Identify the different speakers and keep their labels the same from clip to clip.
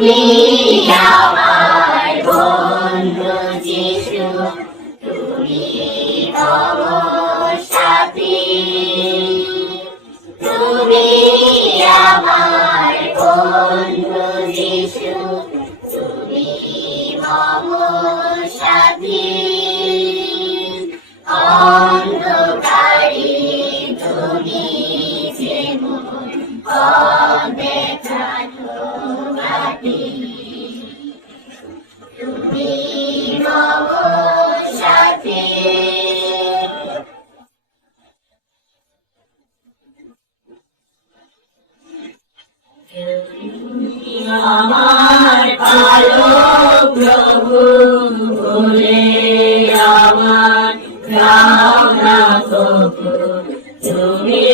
Speaker 1: তুমি আমার বন্ধু যিশু তুমি আমার সাথী তুমি আমার আমার
Speaker 2: ভালো প্রভু বলে আমার যাও না তবু তুমি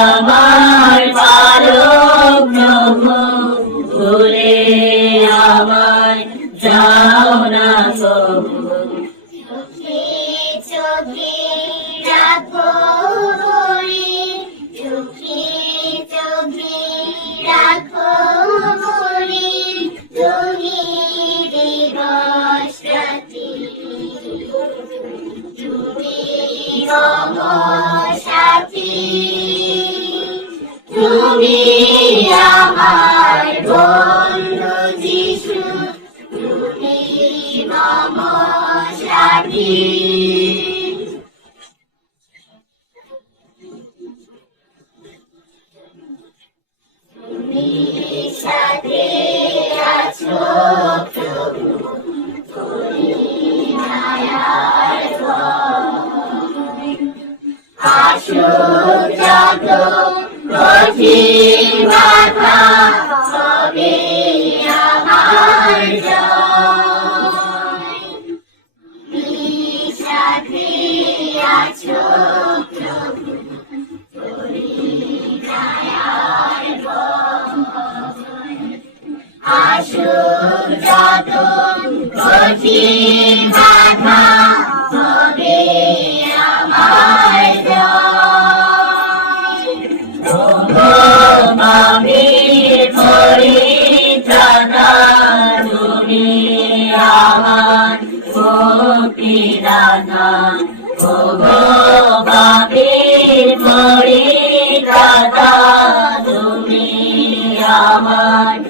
Speaker 2: আমার ভালো প্রভু বলে আমার যাও না
Speaker 1: চোখে চোখে রাখো সাথী তুমি সাথে আছো আসো যত কঠিন বাধা হবে আমার
Speaker 2: করি জানা তুমি আমার বাপি করি দাদা তুমি আমার